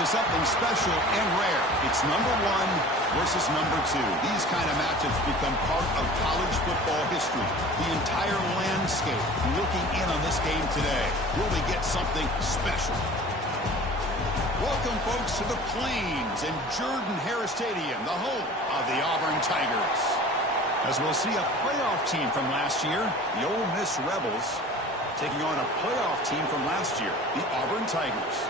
into something special and rare. It's number 1 versus number 2. These kind of matchups become part of college football history. The entire landscape looking in on this game today. Will we get something special? Welcome, folks, to the Plains and Jordan-Hare Stadium, the home of the Auburn Tigers. As we'll see a playoff team from last year, the Ole Miss Rebels, taking on a playoff team from last year, the Auburn Tigers.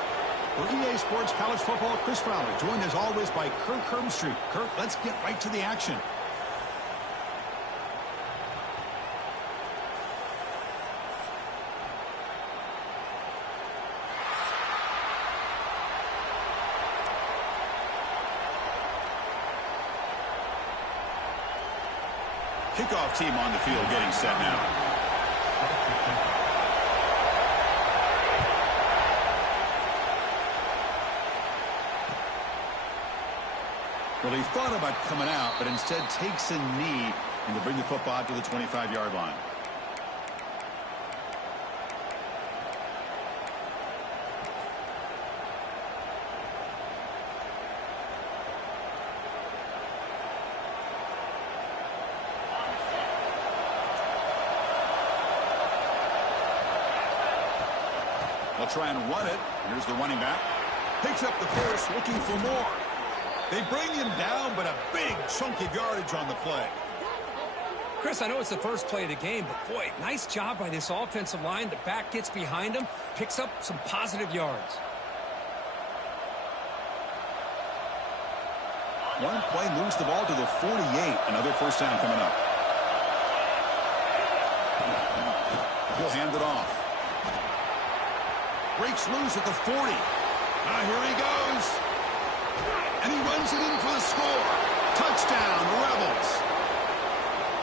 For EA Sports College Football, Chris Fowler, joined as always by Kirk Herbstreit. Kirk, let's get right to the action. Kickoff team on the field getting set now. Well, he thought about coming out, but instead takes a knee and to bring the football to the 25-yard line. They'll try and run it. Here's the running back. Picks up the first, looking for more. They bring him down, but a big chunk of yardage on the play. Chris, I know it's the first play of the game, but boy, nice job by this offensive line. The back gets behind him, picks up some positive yards. One play moves the ball to the 48. Another first down coming up. He'll hand it off. Breaks loose at the 40. Here he goes. And he runs it in for the score. Touchdown, Rebels.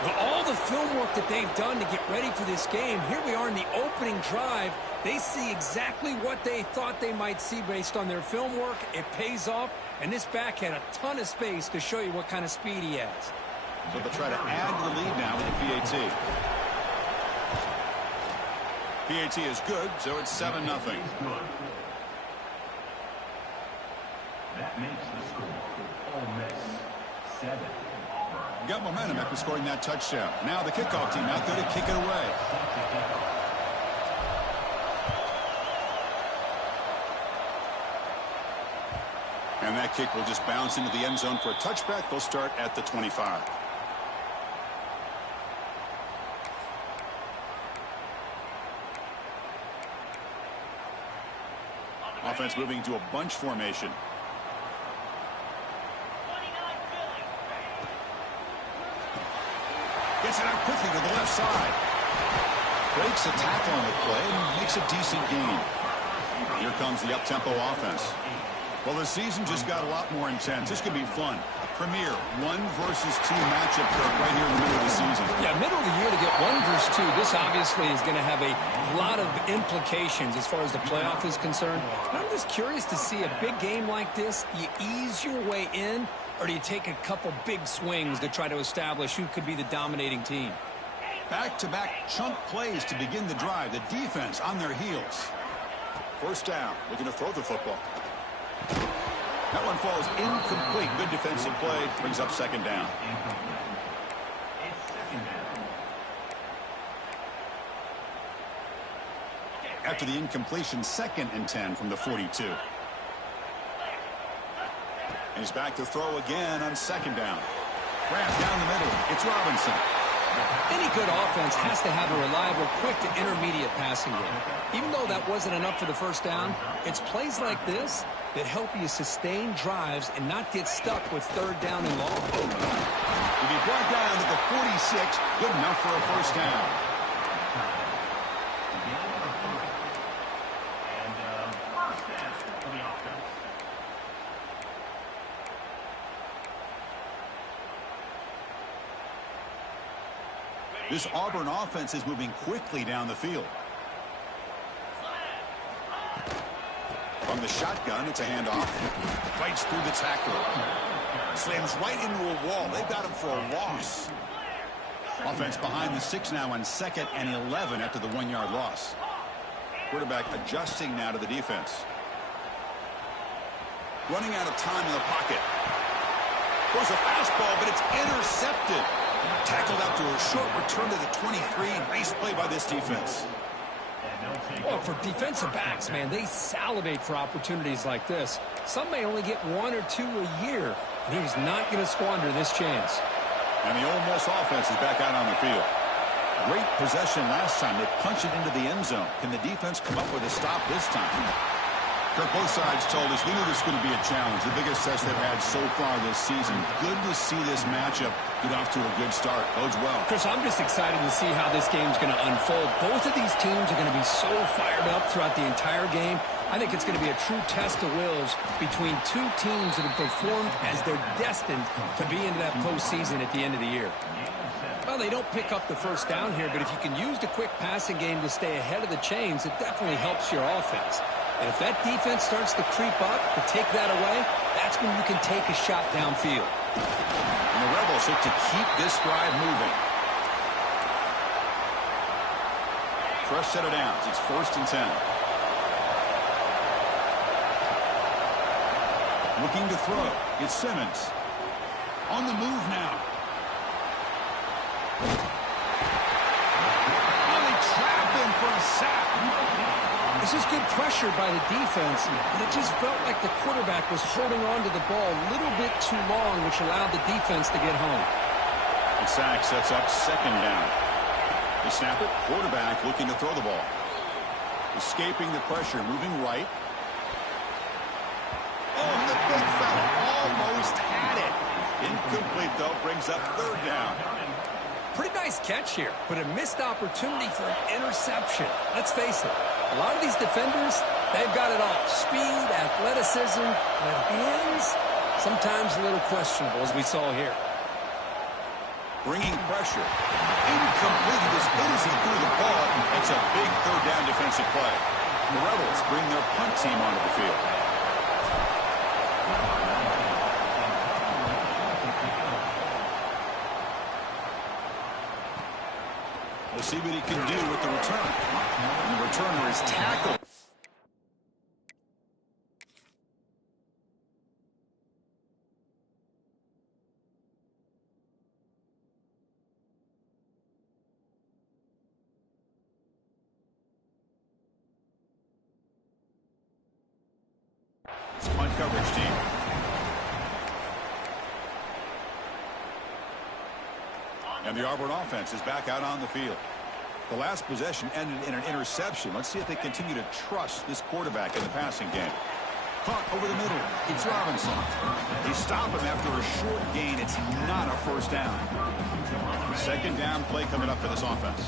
Well, all the film work that they've done to get ready for this game, here we are in the opening drive. They see exactly what they thought they might see based on their film work. It pays off, and this back had a ton of space to show you what kind of speed he has. So they'll try to add to the lead now with the PAT. PAT is good, so it's 7-0. That makes the score Ole Miss 7. Auburn. Got momentum after scoring that touchdown. Now the kickoff team out there to kick it away. And that kick will just bounce into the end zone for a touchback. They'll start at the 25. Offense moving to a bunch formation. Gets it out quickly to the left side. Breaks a tackle on the play and makes a decent gain. Here comes the up-tempo offense. Well, the season just got a lot more intense. This could be fun. A premier 1 versus 2 matchup right here in the middle of the season. Yeah, middle of the year to get 1 versus 2. This obviously is going to have a lot of implications as far as the playoff is concerned. But I'm just curious to see a big game like this. Do you ease your way in, or do you take a couple big swings to try to establish who could be the dominating team? Back-to-back chunk plays to begin the drive. The defense on their heels. First down, looking to throw the football. That one falls incomplete. Good defensive play. Brings up second down. After the incompletion, 2nd and 10 from the 42. And he's back to throw again on second down. Grab down the middle. It's Robinson. Any good offense has to have a reliable, quick to intermediate passing game. Even though that wasn't enough for the first down, it's plays like this that help you sustain drives and not get stuck with 3rd down and long. To be brought down to the 46, good enough for a first down. This Auburn offense is moving quickly down the field. From the shotgun, it's a handoff. Fights through the tackle. Slams right into a wall. They've got him for a loss. Offense behind the 6 now on 2nd and 11 after the 1-yard loss. Quarterback adjusting now to the defense. Running out of time in the pocket. Throws a fastball, but it's intercepted. Tackled after a short return to the 23. Nice play by this defense. Well, for defensive backs, man, they salivate for opportunities like this. Some may only get 1 or 2 a year, and he was not going to squander this chance. And the Ole Miss offense is back out on the field. Great possession last time. They punched it into the end zone. Can the defense come up with a stop this time? Kirk, both sides told us we knew this was going to be a challenge. The biggest test they've had so far this season. Good to see this matchup get off to a good start. Bodes well. Chris, I'm just excited to see how this game's going to unfold. Both of these teams are going to be so fired up throughout the entire game. I think it's going to be a true test of wills between two teams that have performed as they're destined to be into that postseason at the end of the year. Well, they don't pick up the first down here, but if you can use the quick passing game to stay ahead of the chains, it definitely helps your offense. And if that defense starts to creep up to take that away, that's when you can take a shot downfield. And the Rebels look to keep this drive moving. Fresh set of downs. It's 1st and 10. Looking to throw. It's Simmons. On the move now. Oh, they trap him for a sack. This is good pressure by the defense, but it just felt like the quarterback was holding on to the ball a little bit too long, which allowed the defense to get home. The sack sets up 2nd down. They snap it. Quarterback looking to throw the ball. Escaping the pressure, moving right. Oh, the big fella almost had it. Incomplete, though, brings up 3rd down. Pretty nice catch here, but a missed opportunity for an interception. Let's face it, a lot of these defenders, they've got it all. Speed, athleticism, but hands, sometimes a little questionable, as we saw here. Bringing pressure. Incomplete. He just innocent through the ball. It's a big 3rd down defensive play. The Rebels bring their punt team onto the field. We'll see what he can do with the return. And the returner is tackled. It's punt coverage team. And the Auburn offense is back out on the field. The last possession ended in an interception. Let's see if they continue to trust this quarterback in the passing game. Caught over the middle. It's Robinson. They stop him after a short gain. It's not a 1st down. 2nd down play coming up for this offense.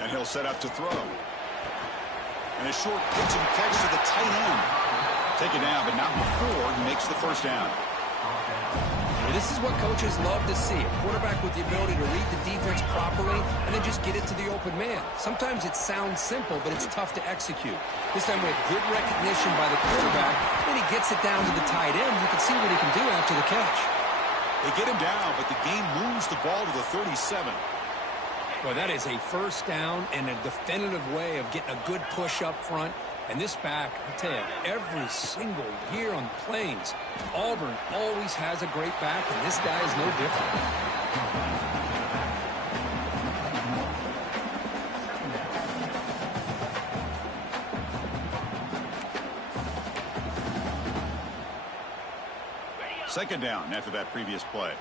And he'll set up to throw. And a short pitch and catch to the tight end. Take it down, but not before he makes the 1st down. Well, this is what coaches love to see. A quarterback with the ability to read the defense properly and then just get it to the open man. Sometimes it sounds simple, but it's tough to execute. This time with good recognition by the quarterback, then he gets it down to the tight end. You can see what he can do after the catch. They get him down, but the game moves the ball to the 37. Well, that is a 1st down and a definitive way of getting a good push up front. And this back, I tell you, every single year on the Plains, Auburn always has a great back, and this guy is no different. Second down after that previous play.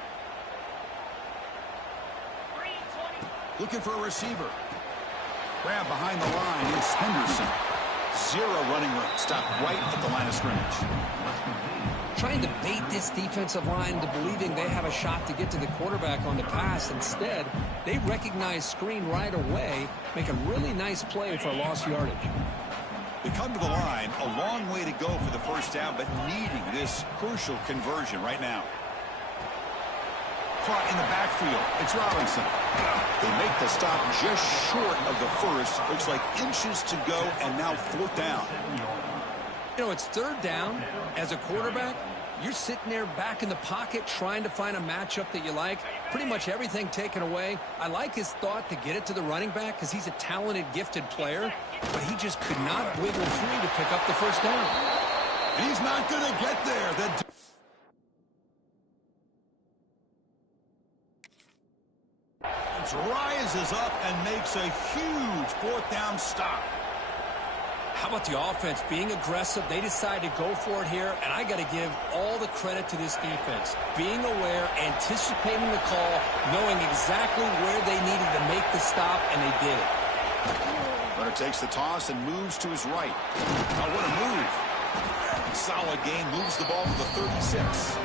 Looking for a receiver. Grab behind the line. It's Henderson. 0 running room. Stopped right at the line of scrimmage. Trying to bait this defensive line into believing they have a shot to get to the quarterback on the pass. Instead, they recognize screen right away, make a really nice play for a lost yardage. They come to the line, a long way to go for the 1st down, but needing this crucial conversion right now. Caught in the backfield. It's Robinson. They make the stop just short of the 1st. Looks like inches to go, and now 4th down. You know, it's 3rd down. As a quarterback, You're sitting there back in the pocket trying to find a matchup that you like. Pretty much everything taken away. I like his thought to get it to the running back because he's a talented, gifted player, but he just could not wiggle free to pick up the first down. He's not going to get there. Rises up and makes a huge fourth down stop. How about the offense being aggressive? They decided to go for it here, and I got to give all the credit to this defense. Being aware, anticipating the call, knowing exactly where they needed to make the stop, and they did it. Runner takes the toss and moves to his right. Oh, what a move. Solid gain, moves the ball to the 36.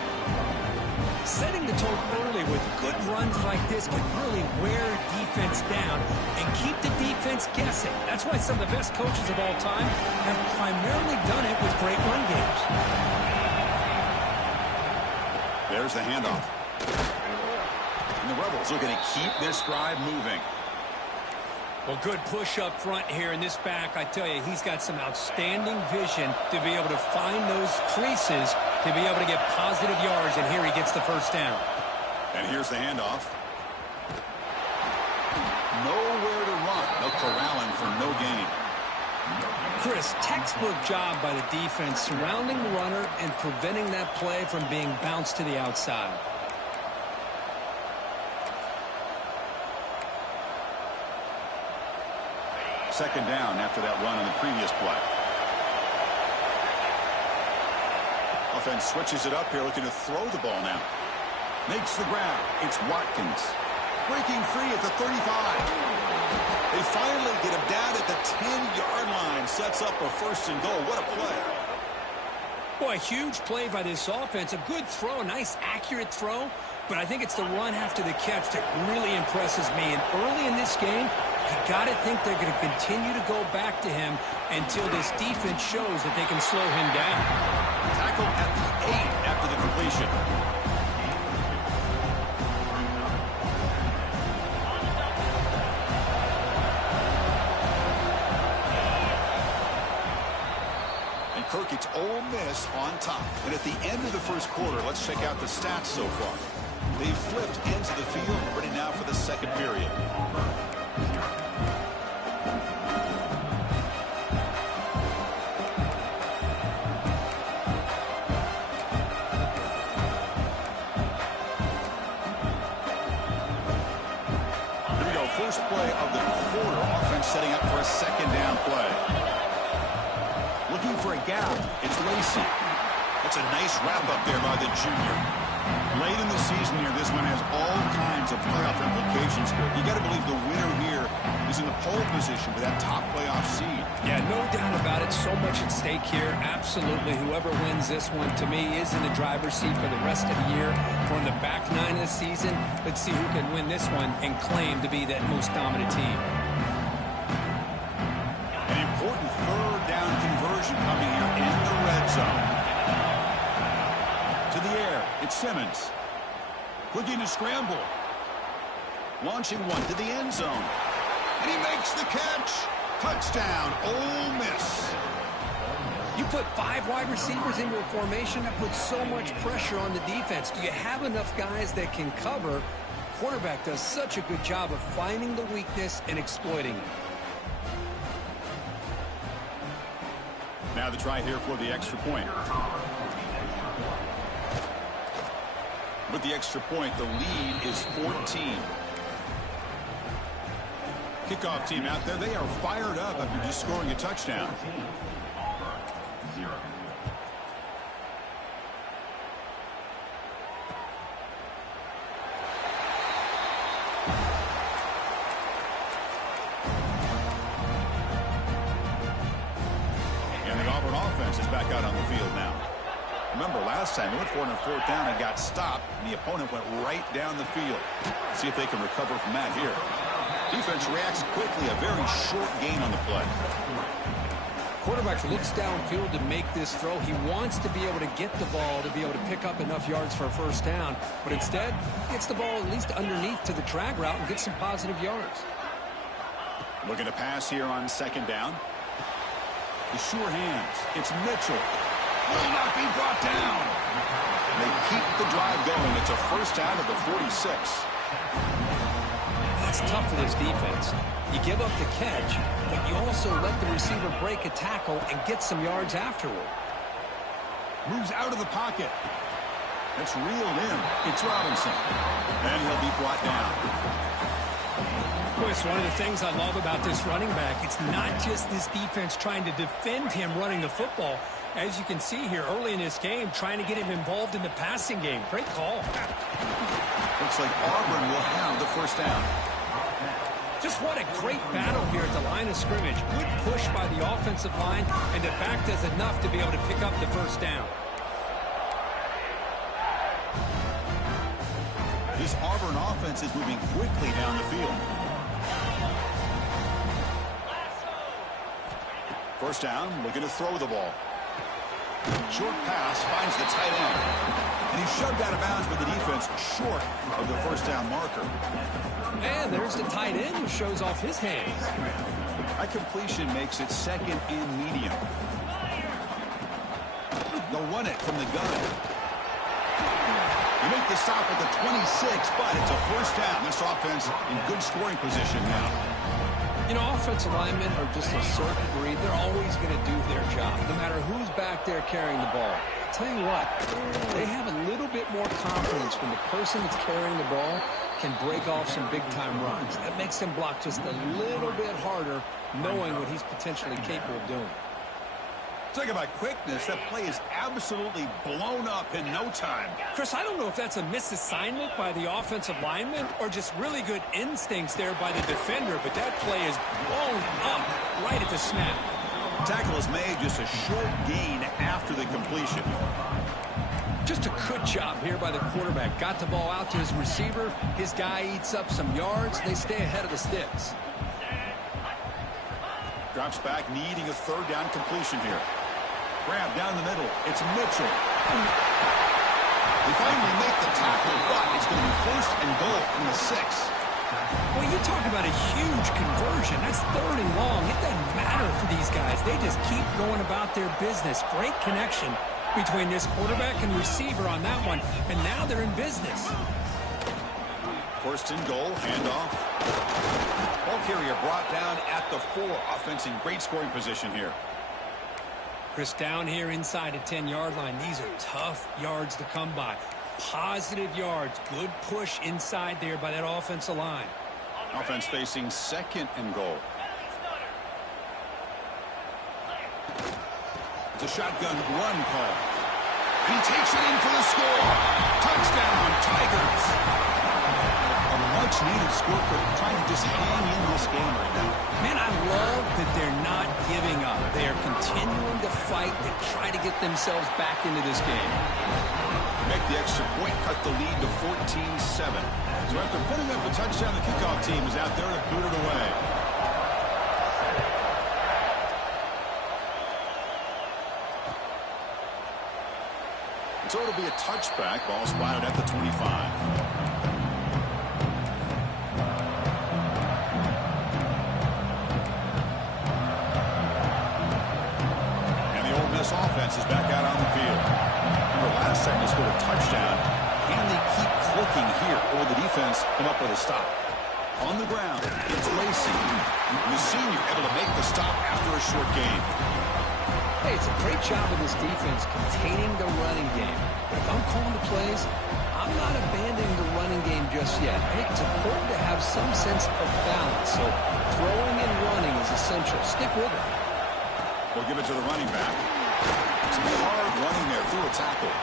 Setting the tone early with good runs like this can really wear defense down and keep the defense guessing. That's why some of the best coaches of all time have primarily done it with great run games. There's the handoff. And the Rebels are going to keep this drive moving. Well, good push up front here in this back. I tell you, he's got some outstanding vision to be able to find those creases, to be able to get positive yards, and here he gets the first down. And here's the handoff. Nowhere to run. They'll corral him for no gain. Chris, textbook job by the defense surrounding the runner and preventing that play from being bounced to the outside. Second down after that run on the previous play. Offense switches it up here, looking to throw the ball now. Makes the grab. It's Watkins. Breaking free at the 35. They finally get him down at the 10-yard line. Sets up a first and goal. What a play. Boy, a huge play by this offense. A good throw, a nice, accurate throw. But I think it's the run after the catch that really impresses me. And early in this game, you got to think they're going to continue to go back to him until this defense shows that they can slow him down. Tackle at the 8 after the completion. And Kirk, it's Ole Miss on top. And at the end of the first quarter, let's check out the stats so far. They've flipped into the field, ready now for the second period. First play of the quarter. Offense setting up for a second down play. Looking for a gap. It's Lacey. That's a nice wrap up there by the junior. Late in the season here, this one has all kinds of playoff implications here. You got to believe the winner here is in the pole position for that top playoff seed. Yeah, no doubt about it. So much at stake here. Absolutely. Whoever wins this one, to me, is in the driver's seat for the rest of the year. We're in the back nine of the season. Let's see who can win this one and claim to be that most dominant team. An important third down conversion coming here in the red zone. To the air, it's Simmons. Looking to scramble. Launching one to the end zone. And he makes the catch. Touchdown, Ole Miss. You put 5 wide receivers into a formation, that puts so much pressure on the defense. Do you have enough guys that can cover? Quarterback does such a good job of finding the weakness and exploiting it. Now the try here for the extra point. With the extra point, the lead is 14. Kickoff team out there, they are fired up after just scoring a touchdown. And the Auburn offense is back out on the field now. Remember, last time they went for it on fourth down and got stopped, and the opponent went right down the field. See if they can recover from that here. Defense reacts quickly, a very short gain on the play. Quarterback looks downfield to make this throw. He wants to be able to get the ball to be able to pick up enough yards for a first down, but instead gets the ball at least underneath to the drag route and gets some positive yards. Looking to pass here on second down. The sure hands. It's Mitchell. will not be brought down. They keep the drive going. It's a first down at the 46. That's tough for this defense. You give up the catch, but you also let the receiver break a tackle and get some yards afterward. Moves out of the pocket. That's reeled in. It's Robinson. And he'll be brought down. Chris, one of the things I love about this running back, it's not just this defense trying to defend him running the football. As you can see here early in this game, trying to get him involved in the passing game. Great call. Looks like Auburn will have the first down. Just what a great battle here at the line of scrimmage. Good push by the offensive line, and the back does enough to be able to pick up the first down. This Auburn offense is moving quickly down the field. First down, looking to throw the ball. Short pass finds the tight end. And he's shoved out of bounds with the defense short of the first down marker. And there's the tight end who shows off his hands. That completion makes it second and medium. They'll run it from the gun. You make the stop at the 26, but it's a first down. This offense in good scoring position now. You know, offensive linemen are just a certain breed. They're always going to do their job, no matter who's back there carrying the ball. I'll tell you what, they have a little bit more confidence when the person that's carrying the ball can break off some big-time runs. That makes them block just a little bit harder, knowing what he's potentially capable of doing. Talk about quickness. That play is absolutely blown up in no time. Chris, I don't know if that's a misassignment by the offensive lineman or just really good instincts there by the defender, but that play is blown up right at the snap. Tackle is made, just a short gain after the completion. Just a good job here by the quarterback. Got the ball out to his receiver. His guy eats up some yards. They stay ahead of the sticks. Drops back, needing a third down completion here. Grab down the middle. It's Mitchell. They finally make the tackle, but it's going to be first and goal from the 6. Well, you talk about a huge conversion. That's third and long. It doesn't matter for these guys. They just keep going about their business. Great connection between this quarterback and receiver on that one, and now they're in business. First and goal, handoff. Ball carrier brought down at the 4. Offense in great scoring position here. Chris, down here inside the 10-yard line. These are tough yards to come by. Positive yards. Good push inside there by that offensive line. Offense facing second and goal. It's a shotgun run call. And he takes it in for the score. Touchdown, Tigers. A much-needed score for trying to just hang in this game right now. Man, I love that they're not giving up. They are continuing to fight to try to get themselves back into this game. Make the extra point, cut the lead to 14-7. So after putting up a touchdown, the kickoff team is out there to boot it away. So it'll be a touchback. Ball spotted at the 25. Offense is back out on the field. Remember, last time they scored a touchdown. Can they keep clicking here, or will the defense come up with a stop? On the ground, it's Lacey. The senior able to make the stop after a short game. Hey, it's a great job of this defense containing the running game. But if I'm calling the plays, I'm not abandoning the running game just yet. I think it's important to have some sense of balance. So throwing and running is essential. Stick with it. We'll give it to the running back. Some hard running there through a tackle.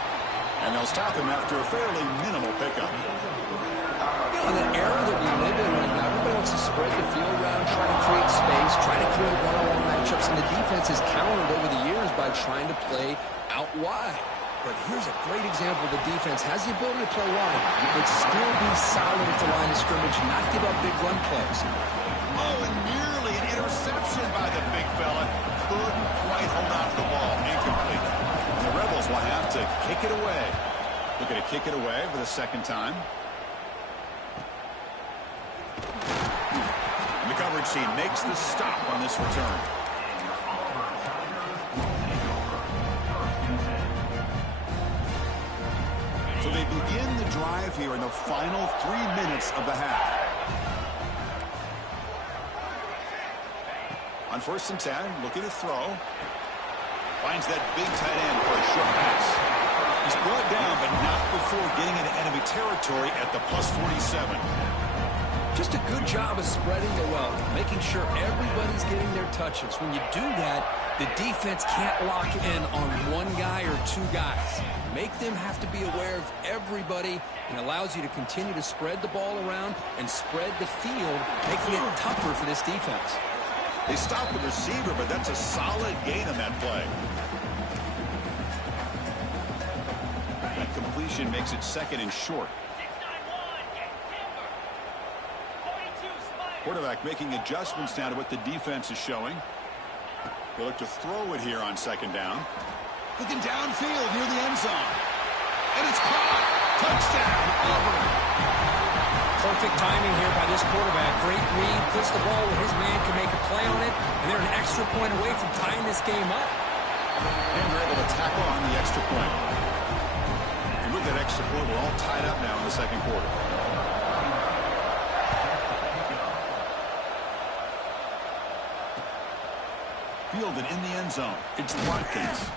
And they'll stop him after a fairly minimal pickup. You know, in the era that we live in right now, everybody wants to spread the field around, try to create space, try to create one-on-one matchups, and the defense has countered over the years by trying to play out wide. But here's a great example. The defense has the ability to play wide, but still be solid at the line of scrimmage, not give up big run plays. Oh, and nearly an interception by the big fella. Couldn't quite hold on to the ball. Incomplete. And the Rebels will have to kick it away. Looking to kick it away for the second time. And the coverage team makes the stop on this return. So they begin the drive here in the final 3 minutes of the half. On 1st and 10, looking to throw. Finds that big tight end for a short pass. He's brought down, but not before getting into enemy territory at the +47. Just a good job of spreading the wealth, making sure everybody's getting their touches. When you do that, the defense can't lock in on one guy or two guys. Make them have to be aware of everybody, and allows you to continue to spread the ball around and spread the field, making it tougher for this defense. They stop the receiver, but that's a solid gain on that play. That completion makes it 2nd and short. Quarterback making adjustments now to what the defense is showing. They look to throw it here on 2nd down. Looking downfield near the end zone. And it's caught. Touchdown, Auburn. Perfect timing here by this quarterback. Great read, puts the ball where his man can make a play on it, and they're an extra point away from tying this game up. And they're able to tackle on the extra point. And with that extra point, we're all tied up now in the 2nd quarter. Fielded in the end zone. It's Watkins.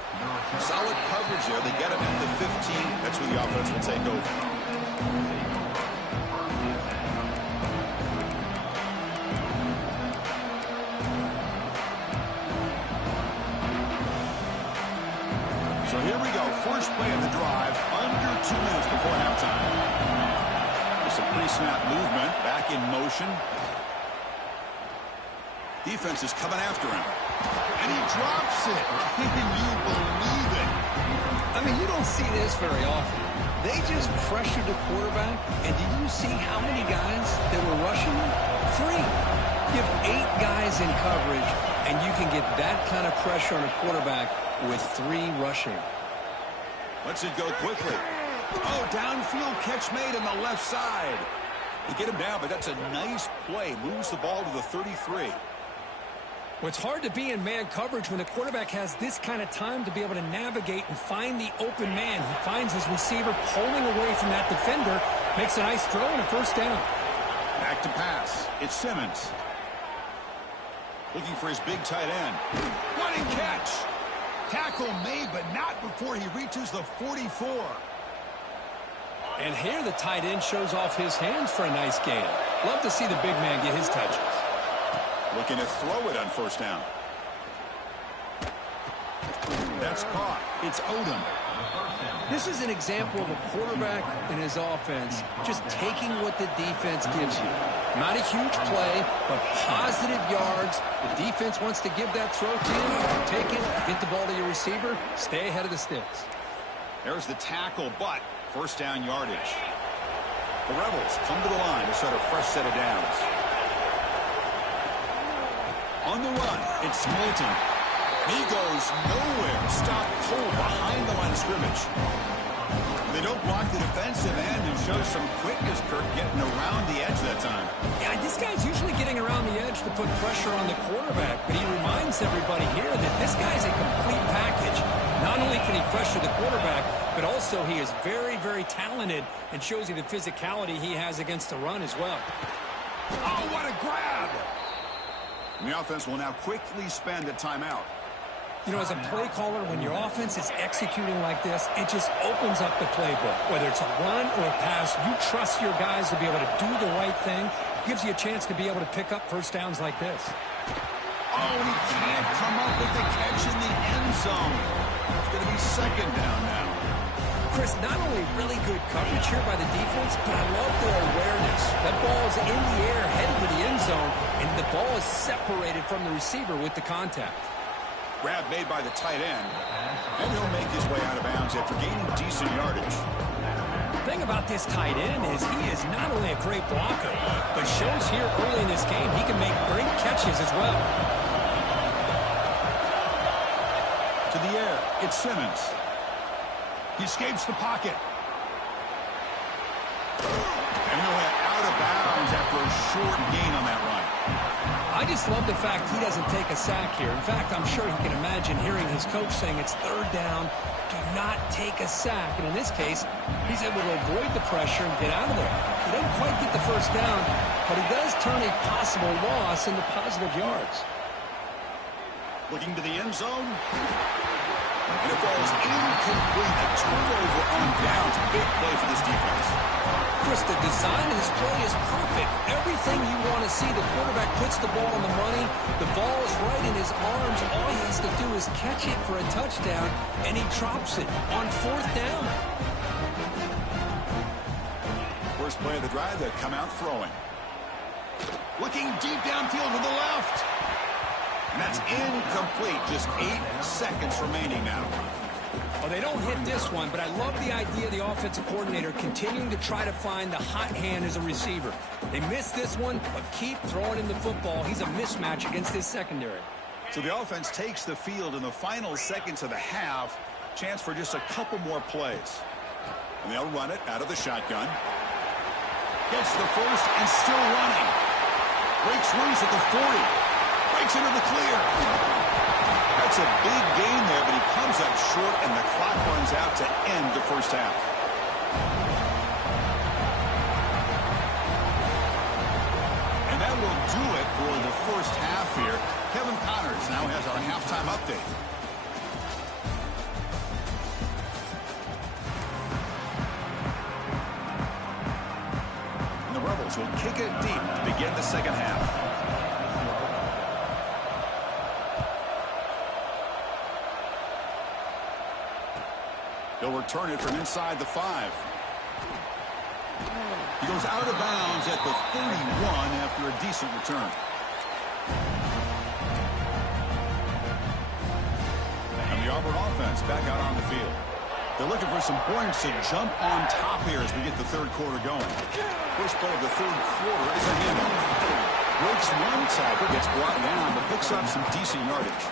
Solid coverage there. They get him at the 15. That's where the offense will take over. So here we go. First play of the drive. Under 2 minutes before halftime. There's some pre-snap movement. Back in motion. Defense is coming after him. And he drops it. Can you believe it? I mean, you don't see this very often. They just pressured the quarterback, and did you see how many guys that were rushing him? 3. You have 8 guys in coverage, and you can get that kind of pressure on a quarterback with 3 rushing. Lets it go quickly. Oh, downfield catch made on the left side. They get him down, but that's a nice play. Moves the ball to the 33. Well, it's hard to be in man coverage when the quarterback has this kind of time to be able to navigate and find the open man. He finds his receiver pulling away from that defender, makes a nice throw and a 1st down. Back to pass. It's Simmons. Looking for his big tight end. Running catch. Tackle made, but not before he reaches the 44. And here the tight end shows off his hands for a nice gain. Love to see the big man get his touches. Looking to throw it on 1st down. That's caught. It's Odom. This is an example of a quarterback and his offense just taking what the defense gives you. Not a huge play, but positive yards. The defense wants to give that throw to you. Take it, get the ball to your receiver, stay ahead of the sticks. There's the tackle, but 1st down yardage. The Rebels come to the line to start a fresh set of downs. On the run, it's Moulton. He goes nowhere. Stop cold behind the line of scrimmage. They don't block the defensive end and show some quickness, Kirk, getting around the edge that time. Yeah, this guy's usually getting around the edge to put pressure on the quarterback, but he reminds everybody here that this guy's a complete package. Not only can he pressure the quarterback, but also he is very, very talented and shows you the physicality he has against the run as well. Oh, what a grab! And the offense will now quickly spend a timeout. You know, as a play caller, when your offense is executing like this, it just opens up the playbook. Whether it's a run or a pass, you trust your guys to be able to do the right thing. Gives you a chance to be able to pick up 1st downs like this. Oh, and he can't come up with the catch in the end zone. It's going to be 2nd down now. Chris, not only really good coverage here by the defense, but I love their awareness. That ball is in the air, headed to the end zone, and the ball is separated from the receiver with the contact. Grab made by the tight end, and he'll make his way out of bounds after gaining decent yardage. The thing about this tight end is he is not only a great blocker, but shows here early in this game he can make great catches as well. To the air, it's Simmons. He escapes the pocket. And he'll head out of bounds after a short gain on that run. I just love the fact he doesn't take a sack here. In fact, I'm sure he can imagine hearing his coach saying it's third down, do not take a sack. And in this case, he's able to avoid the pressure and get out of there. He doesn't quite get the first down, but he does turn a possible loss into positive yards. Looking to the end zone. And it falls incomplete. A turnover on downs. Big play for this defense. Chris, the design of this play is perfect. Everything you want to see. The quarterback puts the ball on the money. The ball is right in his arms. All he has to do is catch it for a touchdown, and he drops it on fourth down. First play of the drive, they come out throwing. Looking deep downfield to the left. And that's incomplete. Just 8 seconds remaining now. Well, they don't hit this one, but I love the idea of the offensive coordinator continuing to try to find the hot hand as a receiver. They missed this one, but keep throwing him the football. He's a mismatch against his secondary. So the offense takes the field in the final seconds of the half. Chance for just a couple more plays. And they'll run it out of the shotgun. Gets the first and still running. Breaks loose at the 40. Breaks into the clear. That's a big gain there, but he comes up short, and the clock runs out to end the first half. And that will do it for the first half here. Kevin Connors now has our halftime update. And the Rebels will kick it deep to begin the second half. They'll return it from inside the 5. He goes out of bounds at the 31 after a decent return. And the Auburn offense back out on the field. They're looking for some points to jump on top here as we get the third quarter going. First play of the third quarter is a handoff. Breaks one tackle, gets brought down, but picks up some decent yardage.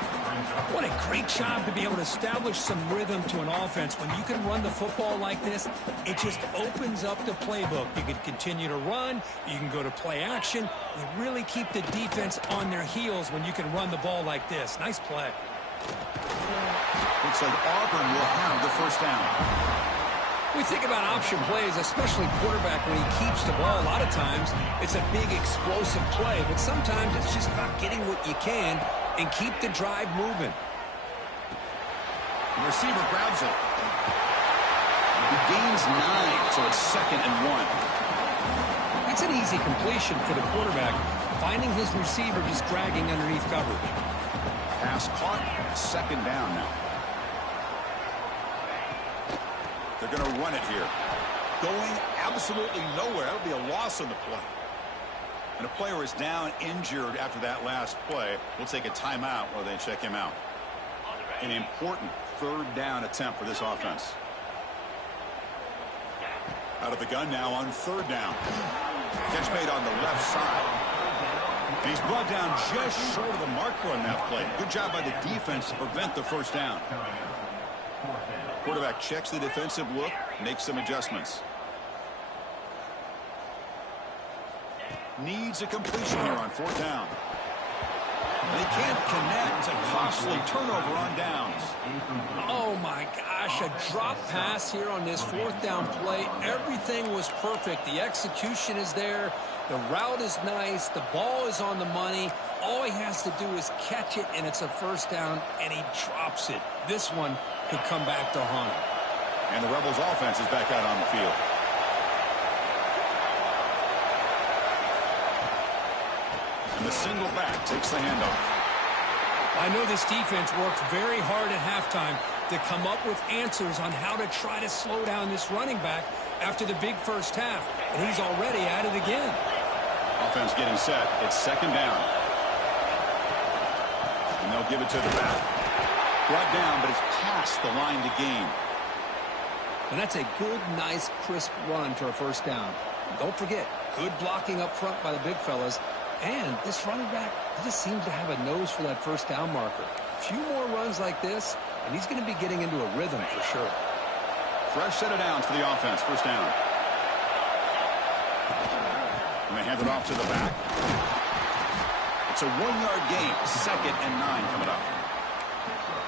What a great job to be able to establish some rhythm to an offense. When you can run the football like this, it just opens up the playbook. You can continue to run. You can go to play action. You really keep the defense on their heels when you can run the ball like this. Nice play. Looks like Auburn will have the first down. We think about option plays, especially quarterback when he keeps the ball. A lot of times, it's a big explosive play, but sometimes it's just about getting what you can and keep the drive moving. The receiver grabs it. He gains 9, so it's 2nd and 1. It's an easy completion for the quarterback, finding his receiver just dragging underneath coverage. Pass caught, 2nd down now. They're going to run it here. Going absolutely nowhere. That'll be a loss on the play. And a player is down injured after that last play. We'll take a timeout while they check him out. An important third down attempt for this offense. Out of the gun now on third down. Catch made on the left side. And he's brought down just short of the marker on that play. Good job by the defense to prevent the first down. Quarterback checks the defensive look, makes some adjustments. Needs a completion here on fourth down. They can't connect. A costly turnover on downs. Oh, my gosh, a drop pass here on this fourth down play. Everything was perfect. The execution is there. The route is nice. The ball is on the money. All he has to do is catch it, and it's a first down, and he drops it. This one could come back to haunt him. And the Rebels offense is back out on the field. And the single back takes the handoff. I know this defense worked very hard at halftime to come up with answers on how to try to slow down this running back after the big first half. And he's already at it again. Offense getting set. It's 2nd down. And they'll give it to the back. Brought down, but it's past the line to gain. And that's a good, nice, crisp run for a first down. Don't forget, good blocking up front by the big fellas. And this running back, he just seems to have a nose for that first down marker. A few more runs like this, and he's going to be getting into a rhythm for sure. Fresh set of downs for the offense. First down. And they hand it off to the back. It's a 1-yard gain. 2nd and 9 coming up.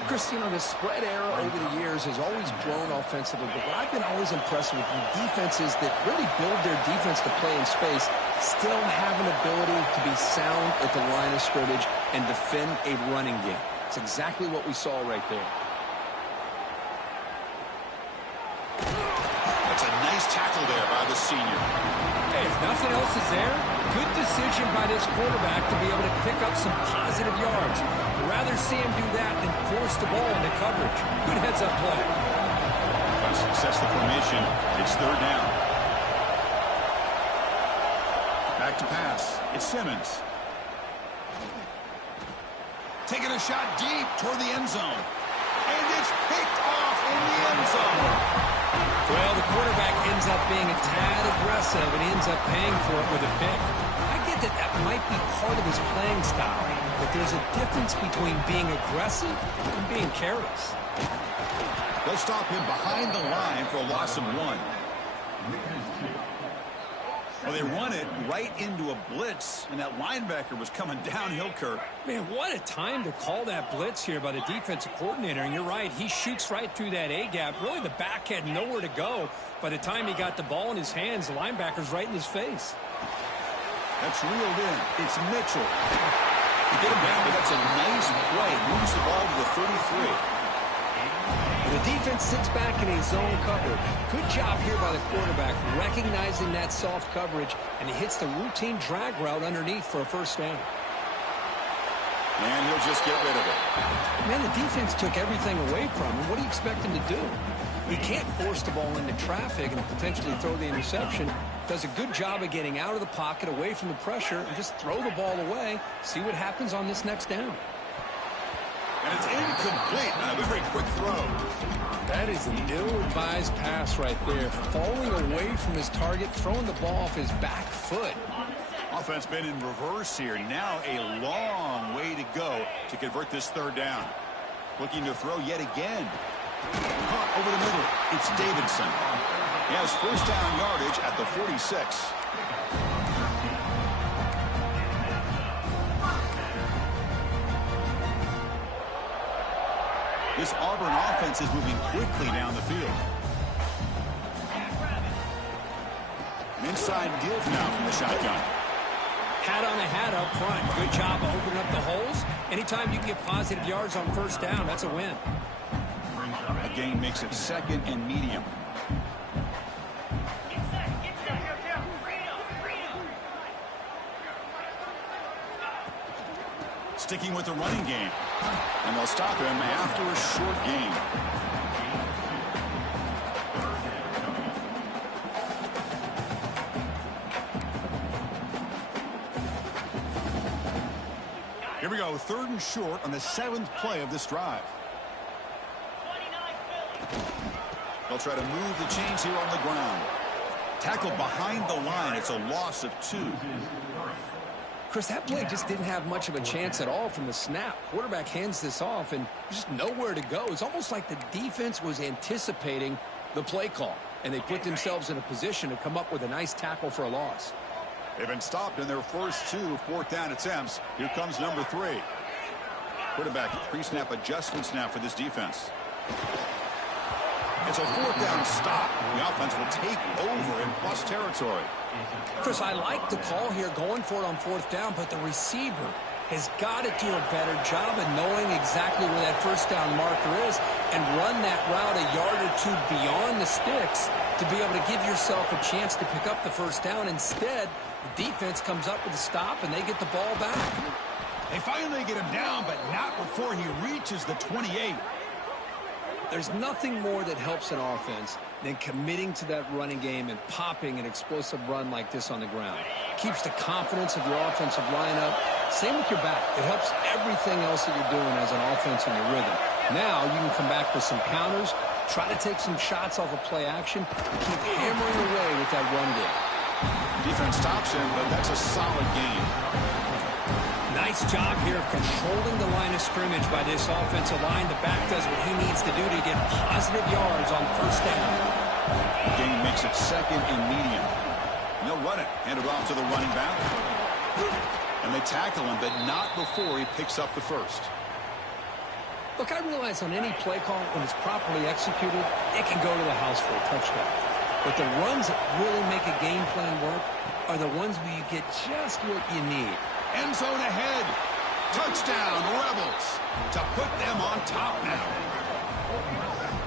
Chris, you know, the spread era over the years has always grown offensively, but what I've been always impressed with the defenses that really build their defense to play in space still have an ability to be sound at the line of scrimmage and defend a running game. It's exactly what we saw right there. That's a nice tackle there by the senior. Hey, if nothing else is there, good decision by this quarterback to be able to pick up some positive yards. I'd rather see him do that than force the ball into coverage. Good heads-up play. By successful formation, it's 3rd down. Back to pass. It's Simmons. Taking a shot deep toward the end zone. And it's picked off in the end zone. Well, the quarterback ends up being a tad aggressive, and he ends up paying for it with a pick. I get that that might be part of his playing style, but there's a difference between being aggressive and being careless. They'll stop him behind the line for a loss of 1. Well, they run it right into a blitz, and that linebacker was coming downhill, Kirk. Man, what a time to call that blitz here by the defensive coordinator. And you're right, he shoots right through that A-gap. Really, the back had nowhere to go. By the time he got the ball in his hands, the linebacker's right in his face. That's reeled in. It's Mitchell. You get him down, but that's a nice play. Moves the ball to the 33. The defense sits back in a zone coverage. Good job here by the quarterback, recognizing that soft coverage, and he hits the routine drag route underneath for a 1st down. And he'll just get rid of it. Man, the defense took everything away from him. What do you expect him to do? He can't force the ball into traffic and potentially throw the interception. Does a good job of getting out of the pocket, away from the pressure, and just throw the ball away. See what happens on this next down. And it's incomplete. A very quick throw. That is an ill-advised pass right there. Falling away from his target, throwing the ball off his back foot. Offense been in reverse here. Now a long way to go to convert this 3rd down. Looking to throw yet again. Caught over the middle. It's Davidson. He has 1st down yardage at the 46. This Auburn offense is moving quickly down the field. An inside give now from the shotgun. Hat on a hat up front. Good job of opening up the holes. Anytime you can get positive yards on 1st down, that's a win. A gain makes it 2nd and medium. Sticking with the running game. And they'll stop him after a short gain. Here we go, 3rd and short on the 7th play of this drive. They'll try to move the chains here on the ground. Tackled behind the line. It's a loss of 2. Chris, that play just didn't have much of a chance at all from the snap. Quarterback hands this off, and just nowhere to go. It's almost like the defense was anticipating the play call, and they put themselves in a position to come up with a nice tackle for a loss. They've been stopped in their first 2 4th down attempts. Here comes number 3. Quarterback pre-snap adjustment snap for this defense. It's a 4th down stop. The offense will take over in plus territory. Chris, I like the call here, going for it on 4th down, but the receiver has got to do a better job of knowing exactly where that 1st down marker is and run that route a yard or 2 beyond the sticks to be able to give yourself a chance to pick up the 1st down. Instead, the defense comes up with a stop, and they get the ball back. They finally get him down, but not before he reaches the 28. There's nothing more that helps an offense than committing to that running game and popping an explosive run like this on the ground. Keeps the confidence of your offensive lineup. Same with your back. It helps everything else that you're doing as an offense in your rhythm. Now you can come back with some counters, try to take some shots off of play action, keep hammering away with that run game. Defense stops him, but that's a solid game. Nice job here of controlling the line of scrimmage by this offensive line. The back does what he needs to do to get positive yards on 1st down. The gain makes it 2nd and medium. And they'll run it. Hand it off to the running back. And they tackle him, but not before he picks up the first. Look, I realize on any play call, when it's properly executed, it can go to the house for a touchdown. But the runs that really make a game plan work are the ones where you get just what you need. End zone ahead. Touchdown, Rebels, to put them on top now.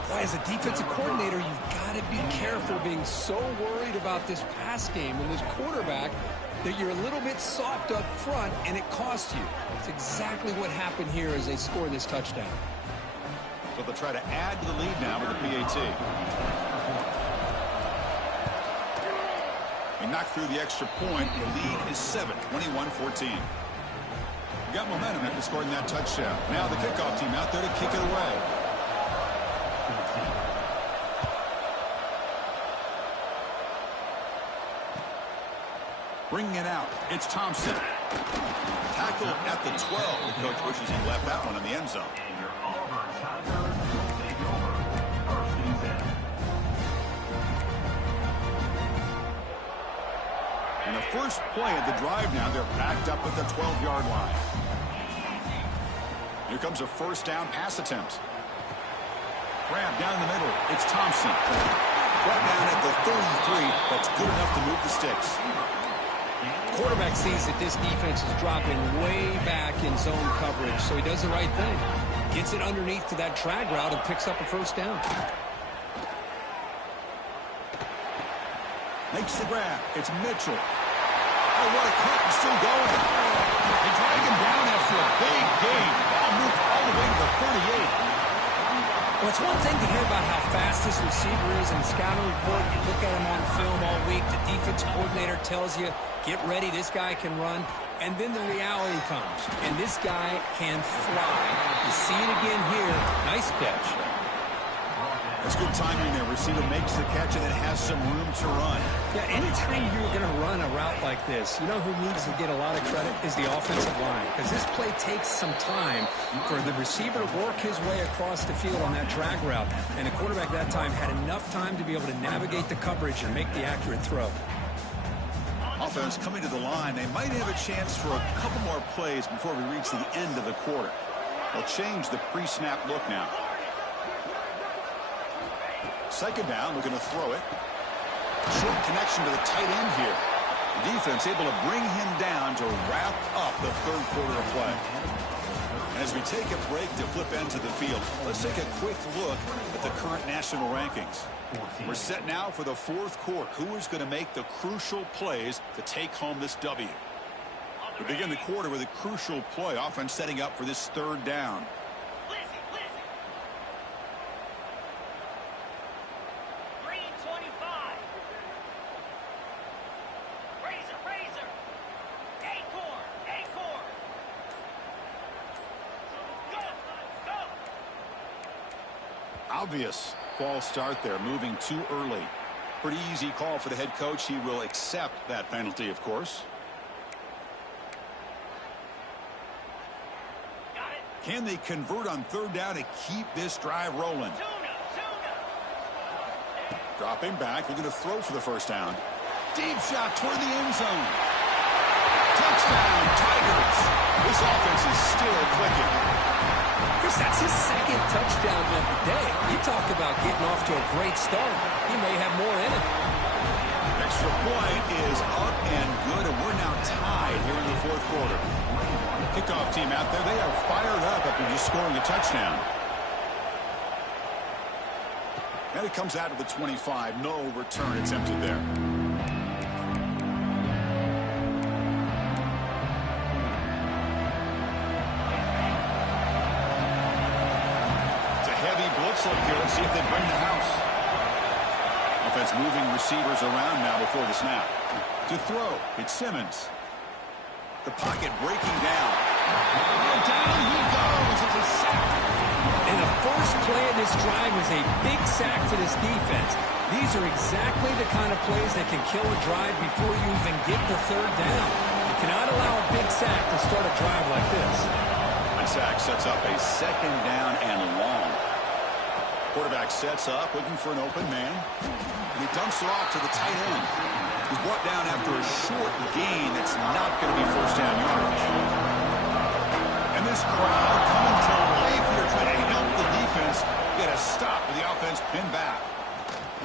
Boy, as a defensive coordinator, you've got to be careful being so worried about this pass game and this quarterback that you're a little bit soft up front, and it costs you. It's exactly what happened here as they score this touchdown. So they'll try to add to the lead now with the PAT. He knocked through the extra point. The lead is 7, 21-14. Got momentum after scoring that touchdown. Now the kickoff team out there to kick it away. Bringing it out, it's Thompson. Tackle at the 12. The coach wishes he left that one in the end zone. And the first play of the drive now, they're backed up at the 12-yard line. Here comes a first down pass attempt. Grab down the middle, it's Thompson. Brought down at the 33, that's good enough to move the sticks. Quarterback sees that this defense is dropping way back in zone coverage, so he does the right thing. Gets it underneath to that drag route and picks up a first down. Makes the grab. It's Mitchell. Oh, what a cut. He's still going. They drag him down after a big gain. Ball moved all the way to the 38. Well, it's one thing to hear about how fast this receiver is in the scouting report. You look at him on film all week. The defense coordinator tells you, get ready, this guy can run. And then the reality comes, and this guy can fly. You see it again here. Nice catch. That's good timing there. Receiver makes the catch, and it has some room to run. Yeah, anytime you're going to run a route like this, you know who needs to get a lot of credit is the offensive line. Because this play takes some time for the receiver to work his way across the field on that drag route. And the quarterback that time had enough time to be able to navigate the coverage and make the accurate throw. Offense coming to the line. They might have a chance for a couple more plays before we reach the end of the quarter. They'll change the pre-snap look now. Second down, we're going to throw it. Short connection to the tight end here. The defense able to bring him down to wrap up the third quarter of play. And as we take a break to flip into the field, let's take a quick look at the current national rankings. We're set now for the fourth quarter. Who is going to make the crucial plays to take home this W? We begin the quarter with a crucial play. Offense setting up for this third down. Obvious false start there, moving too early. Pretty easy call for the head coach. He will accept that penalty, of course. Can they convert on third down to keep this drive rolling? Dropping back, looking to throw for the first down. Deep shot toward the end zone. Touchdown, Tigers. This offense is still clicking. Chris, that's his second touchdown of the day. You talk about getting off to a great start. He may have more in it. Extra point is up and good, and we're now tied here in the fourth quarter. Kickoff team out there, they are fired up after just scoring a touchdown. And it comes out to the 25. No return attempted there. Look here and see if they bring the house. Offense moving receivers around now before the snap. To throw, it's Simmons. The pocket breaking down. And down he goes. It's a sack. And the first play of this drive was a big sack for this defense. These are exactly the kind of plays that can kill a drive before you even get the third down. You cannot allow a big sack to start a drive like this. One sack sets up a second down and long. Quarterback sets up, looking for an open man. And he dumps it off to the tight end. He's brought down after a short gain that's not going to be first down yardage. And this crowd coming to life here trying to help the defense get a stop with the offense pinned back.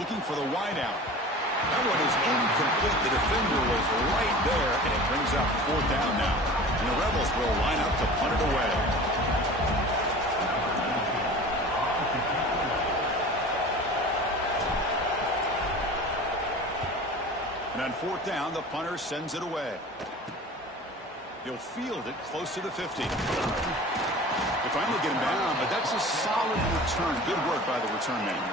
Looking for the wideout. That one is incomplete. The defender was right there, and it brings up fourth down now. And the Rebels will line up to punt it away. And on fourth down, the punter sends it away. He'll field it close to the 50. They finally get him down, but that's a solid return. Good work by the return man.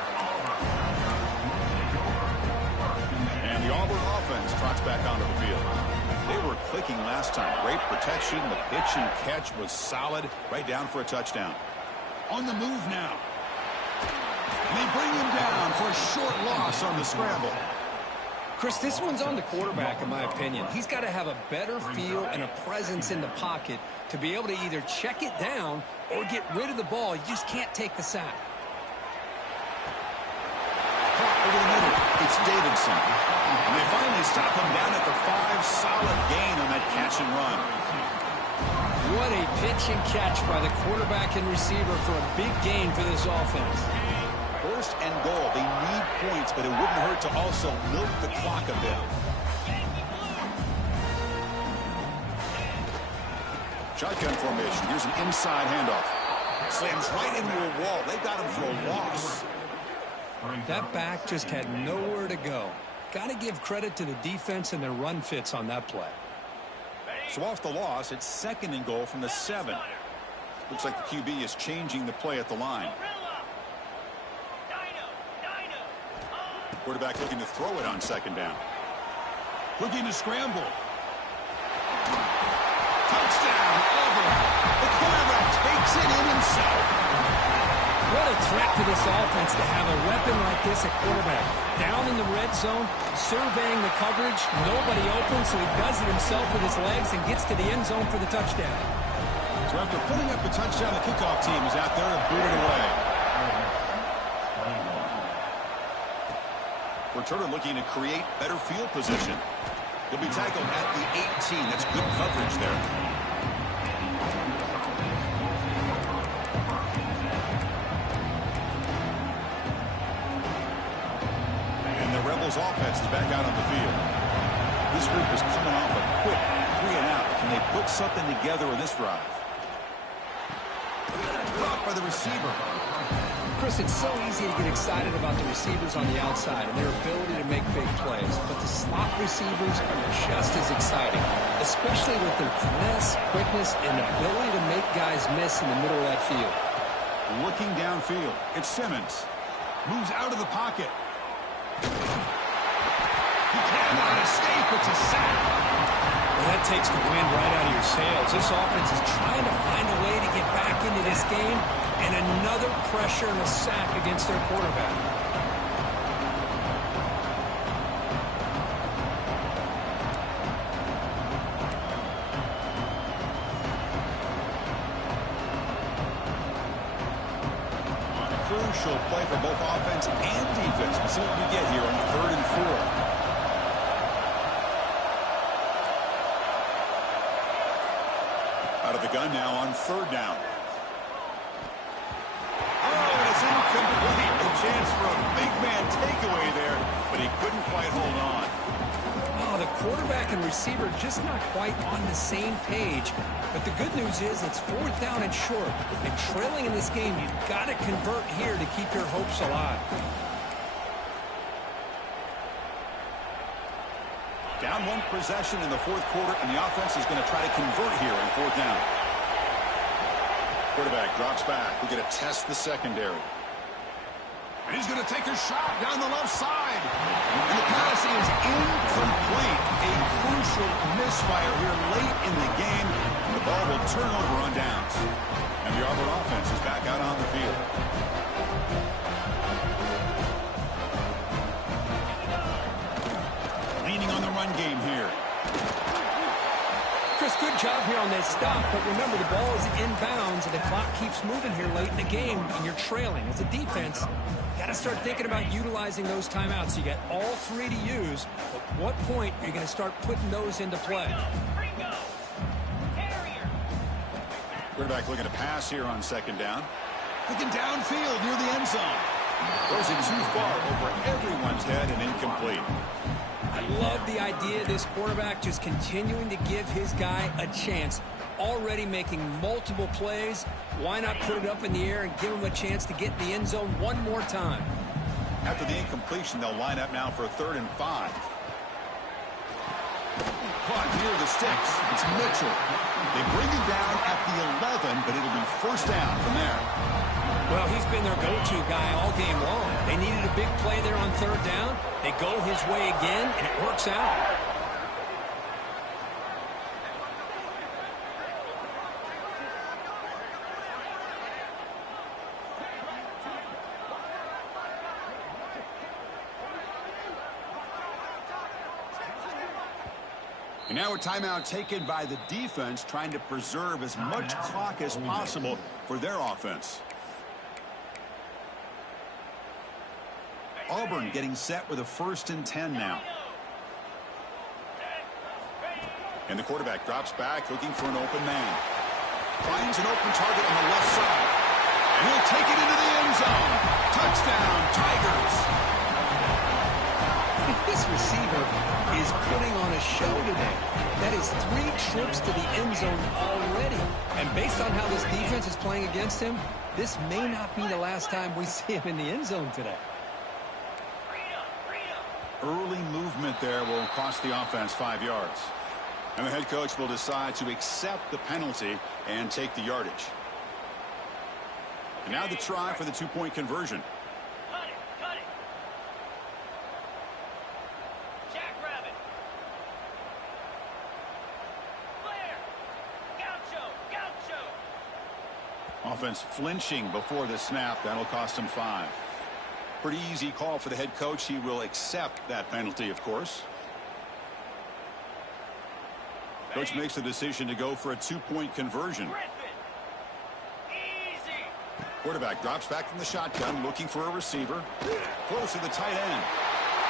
And the Auburn offense trots back onto the field. They were clicking last time. Great protection. The pitch and catch was solid. Right down for a touchdown. On the move now. And they bring him down for a short loss on the scramble. Chris, this one's on the quarterback, in my opinion. He's got to have a better feel and a presence in the pocket to be able to either check it down or get rid of the ball. You just can't take the sack. Over the middle, it's Davidson. And they finally stop him down at the 5. Solid gain on that catch and run. What a pitch and catch by the quarterback and receiver for a big gain for this offense. First and goal. They need points, but it wouldn't hurt to also milk the clock a bit. Shotgun formation. Here's an inside handoff. Slams right into a wall. They got him for a loss. That back just had nowhere to go. Got to give credit to the defense and their run fits on that play. So off the loss, it's second and goal from the 7. Looks like the QB is changing the play at the line. Quarterback looking to throw it on second down. Looking to scramble. Touchdown, Auburn. The quarterback takes it in himself. What a threat to this offense to have a weapon like this at quarterback. Down in the red zone, surveying the coverage, nobody open, so he does it himself with his legs and gets to the end zone for the touchdown. So after putting up the touchdown, the kickoff team is out there to boot it away. Returner looking to create better field position. He'll be tackled at the 18. That's good coverage there. And the Rebels offense is back out on the field. This group is coming off a quick 3 and out. Can they put something together in this drive? Blocked by the receiver. Chris, it's so easy to get excited about the receivers on the outside and their ability to make big plays, but the slot receivers are just as exciting, especially with their finesse, quickness, and ability to make guys miss in the middle of that field. Looking downfield, it's Simmons. Moves out of the pocket. He cannot escape. It's a sack. Well, that takes the wind right out of your sails. This offense is trying to find a way to get back into this game, and another pressure and a sack against their quarterback. Crucial play for both offense and defense. We'll see what we get here on 3rd and 4. Out of the gun now on 3rd down. Oh, it's incomplete. A chance for a big man takeaway there, but he couldn't quite hold on. Oh, the quarterback and receiver just not quite on the same page. But the good news is it's 4th down and short. And trailing in this game, you've got to convert here to keep your hopes alive. Down 1 possession in the 4th quarter, and the offense is going to try to convert here on 4th down. Quarterback drops back. We're going to test the secondary. And he's going to take a shot down the left side. And the pass is incomplete. A crucial misfire here late in the game. The ball will turn over on downs. And the Auburn offense is back out on the field. Leaning on the run game here. Chris, good job here on that stop, but remember, the ball is inbounds, and the clock keeps moving here late in the game, and you're trailing. As a defense, you got to start thinking about utilizing those timeouts. You got all three to use, but what point are you going to start putting those into play? Quarterback looking to pass here on second down. Looking downfield near the end zone. Throws it too far over everyone's head and incomplete. I love the idea of this quarterback just continuing to give his guy a chance. Already making multiple plays. Why not put it up in the air and give him a chance to get in the end zone one more time? After the incompletion, they'll line up now for a 3rd and 5. Caught near the sticks. It's Mitchell. They bring him down at the 11, but it'll be first down from there. Well, he's been their go-to guy all game long. They needed a big play there on 3rd down. They go his way again, and it works out. And now a timeout taken by the defense, trying to preserve as much clock as possible for their offense. Auburn getting set with a 1st and 10 now. And the quarterback drops back, looking for an open man. Finds an open target on the left side. And he'll take it into the end zone. Touchdown, Tigers. This receiver is putting on a show today. That is 3 trips to the end zone already. And based on how this defense is playing against him, this may not be the last time we see him in the end zone today. Early movement there will cost the offense 5 yards. And the head coach will decide to accept the penalty and take the yardage. And now the try for the 2-point conversion. Offense flinching before the snap. That'll cost him 5. Pretty easy call for the head coach. He will accept that penalty, of course. Coach makes the decision to go for a 2-point conversion. Quarterback drops back from the shotgun, looking for a receiver. Close to the tight end.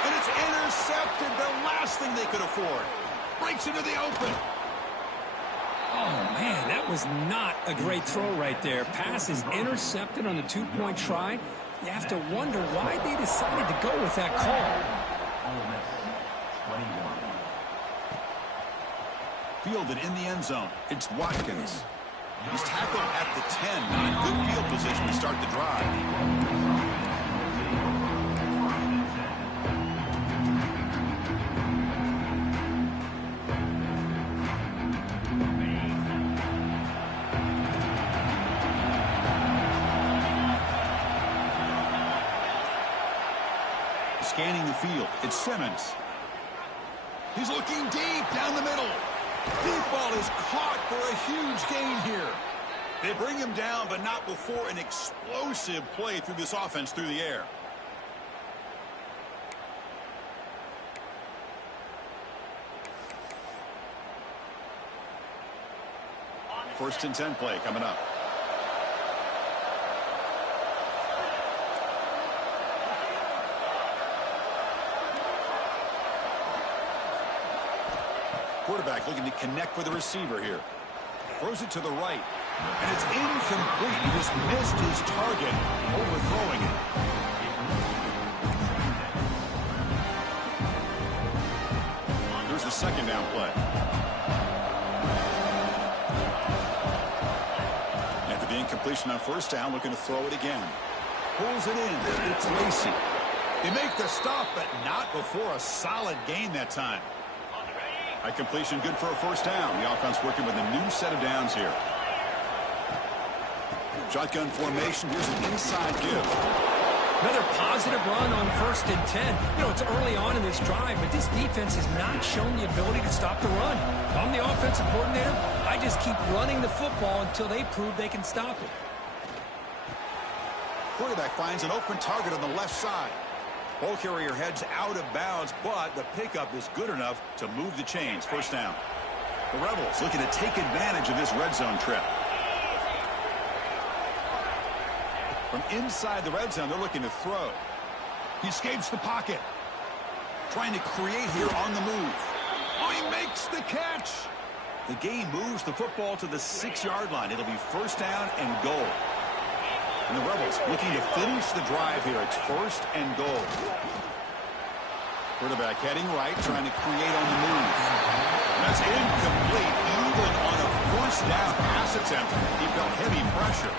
And it's intercepted. The last thing they could afford. Breaks into the open. Oh, man, that was not a great throw right there. Pass is intercepted on the 2-point try. You have to wonder why they decided to go with that call. Fielded in the end zone. It's Watkins. He's tackled at the 10. Not good field position to start the drive. Scanning the field, it's Simmons. He's looking deep down the middle. Deep ball is caught for a huge gain here. They bring him down, but not before an explosive play through this offense through the air. First and 10 play coming up. Quarterback looking to connect with the receiver here. Throws it to the right. And it's incomplete. He just missed his target, overthrowing it. Here's the 2nd down play. After the incompletion on 1st down, looking to throw it again. Pulls it in. It's Lacey. They make the stop, but not before a solid gain that time. High completion, good for a 1st down. The offense working with a new set of downs here. Shotgun formation. Here's an inside give. Another positive run on 1st and 10. You know, it's early on in this drive, but this defense has not shown the ability to stop the run. If I'm the offensive coordinator, I just keep running the football until they prove they can stop it. Quarterback finds an open target on the left side. Ball carrier heads out of bounds, but the pickup is good enough to move the chains. 1st down. The Rebels looking to take advantage of this red zone trip. From inside the red zone, they're looking to throw. He escapes the pocket. Trying to create here on the move. Oh, he makes the catch. The game moves the football to the 6-yard line. It'll be first down and goal. And the Rebels looking to finish the drive here. It's first and goal. Quarterback heading right, trying to create on the move. That's incomplete, even on a first down pass attempt. He felt heavy pressure.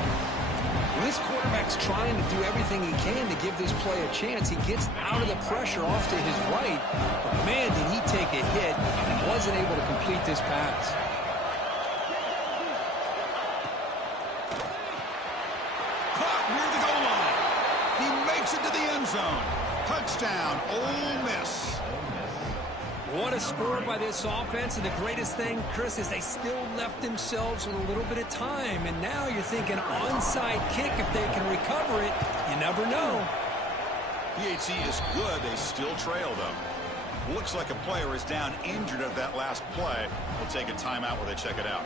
Well, this quarterback's trying to do everything he can to give this play a chance. He gets out of the pressure off to his right. But man, did he take a hit and wasn't able to complete this pass. Caught near the goal line. He makes it to the end zone. Touchdown, Ole Miss. What a score by this offense, and the greatest thing, Chris, is they still left themselves with a little bit of time, and now you're thinking onside kick if they can recover it. You never know. PHC is good. They still trail, though. Looks like a player is down injured at that last play. We'll take a timeout while they check it out.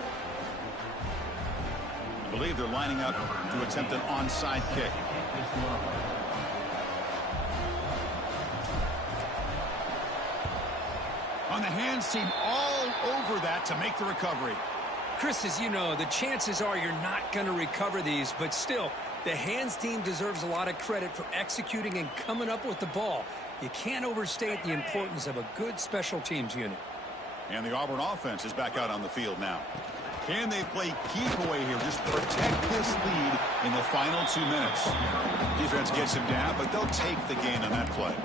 I believe they're lining up to attempt an onside kick. On the hands team all over that to make the recovery. Chris, as you know, the chances are you're not going to recover these, but still, the hands team deserves a lot of credit for executing and coming up with the ball. You can't overstate the importance of a good special teams unit. And the Auburn offense is back out on the field now. Can they play keep away here? Just protect this lead in the final 2 minutes. Defense gets him down, but they'll take the gain on that play.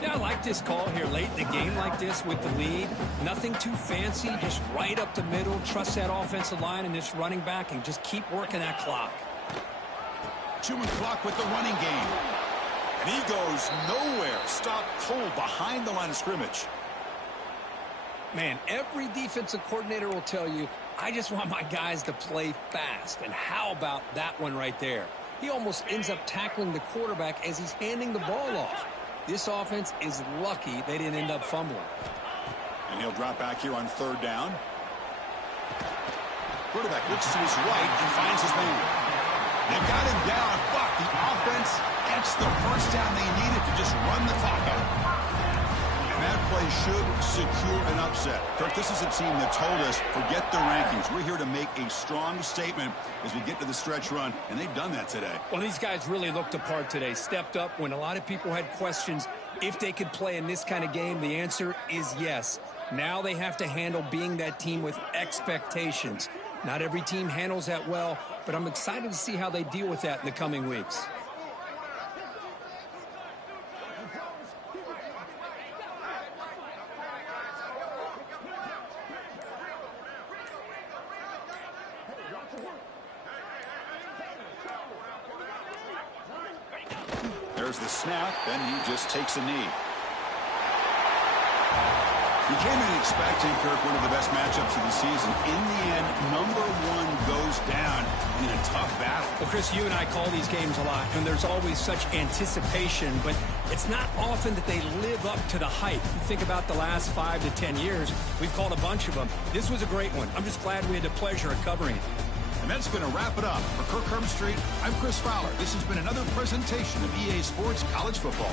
Yeah, I like this call here late in the game like this with the lead. Nothing too fancy, just right up the middle. Trust that offensive line and this running back and just keep working that clock. Chewing clock with the running game. And he goes nowhere. Stopped cold behind the line of scrimmage. Man, every defensive coordinator will tell you, I just want my guys to play fast. And how about that one right there? He almost ends up tackling the quarterback as he's handing the ball off. This offense is lucky they didn't end up fumbling. And he'll drop back here on third down. Quarterback looks to his right and finds his man. They got him down, but the offense gets the first down they needed to just run the clock out. And that play should secure an upset. Kirk, this is a team that told us, forget the rankings. We're here to make a strong statement as we get to the stretch run, and they've done that today. Well, these guys really looked apart today. Stepped up when a lot of people had questions if they could play in this kind of game. The answer is yes. Now they have to handle being that team with expectations. Not every team handles that well, but I'm excited to see how they deal with that in the coming weeks. There's the snap, and he just takes a knee. You came in expecting, Kirk, one of the best matchups of the season. In the end, number one goes down in a tough battle. Well, Chris, you and I call these games a lot, and there's always such anticipation, but it's not often that they live up to the hype. You think about the last 5 to 10 years, we've called a bunch of them. This was a great one. I'm just glad we had the pleasure of covering it. And that's going to wrap it up. For Kirk Herbstreit, I'm Chris Fowler. This has been another presentation of EA Sports College Football.